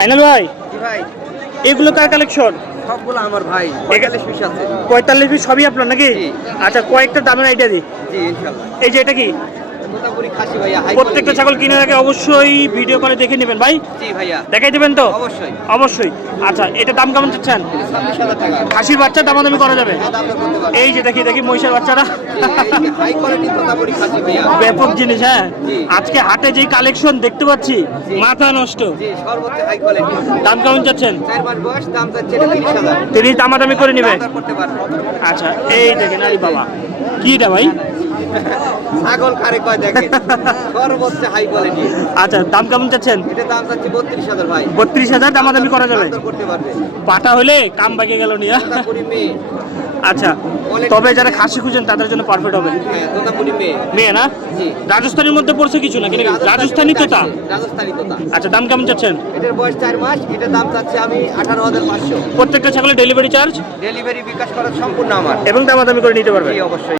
Final ভাই জি ভাই, এগুলো কার কালেকশন? সবগুলো আমার ভাই। 45 পিস আছে। 45 পিস সবই আপনার নাকি? জি। আচ্ছা কয়েকটা দামের আইডিয়া দিই। জি ইনশাআল্লাহ। এই যে এটা কি? মোটামুটি খাসি ভাইয়া, হাই প্রত্যেকটা ছাগল কেনার আগে অবশ্যই ভিডিও কলে দেখে নেবেন ভাই। জি ভাইয়া, দেখাই দেবেন তো? অবশ্যই। অবশ্যই। আচ্ছা এটা দাম কেমন চাচ্ছেন? 26,000 টাকা। খাসির বাচ্চা দামাদামি করা যাবে? হ্যাঁ, দাম দর করতে পারবেন। এই যে দেখি দেখি মহিষের বাচ্চাটা হাই কোয়ালিটি মোটামুটি খাসি ভাইয়া। ব্যাপক জিনিস। হ্যাঁ জি। আজকে হাটে যেই কালেকশন দেখতে পাচ্ছি মাথা নষ্ট। জি, সর্বোচ্চ হাই কোয়ালিটি। দাম কেমন চাচ্ছেন? 4 মাস বয়স, দাম চাচ্ছে 30,000। তিনি দামাদামি করে নিবে? দাম দর করতে পারবেন। আচ্ছা এই দেখেন আরে বাবা কি এটা ভাই? ছাগল কারে কয় দেখেন, সর্বোচ্চ হাই কোয়ালিটি। আচ্ছা দাম কেমন চাচ্ছেন? এটা দাম চাচ্ছে 32,000 ভাই। 32,000 দামাদামি করা যাবে? দাম দর করতে পারবেন। পাটা হলে কাম বাকি গেল নিয়া। তোতাপুরি মেয়ে। আচ্ছা তবে যারা খাসি খুঁজেন তাদের জন্য পারফেক্ট হবে। হ্যাঁ, তোতাপুরি মেয়ে। মেয়ে না? জি। রাজস্থানের মধ্যে পড়ছে কিছু নাকি? রাজস্থানি তোতা? রাজস্থানি তোতা। আচ্ছা দাম কেমন চাচ্ছেন? এটার বয়স 4 মাস, এটার দাম চাচ্ছি আমি 18,500। প্রত্যেকটা ছাগলের ডেলিভারি চার্জ ডেলিভারি বিকাশ করা সম্পূর্ণ আমার। এবং দামাদামি করে নিতে পারবেন? জি অবশ্যই।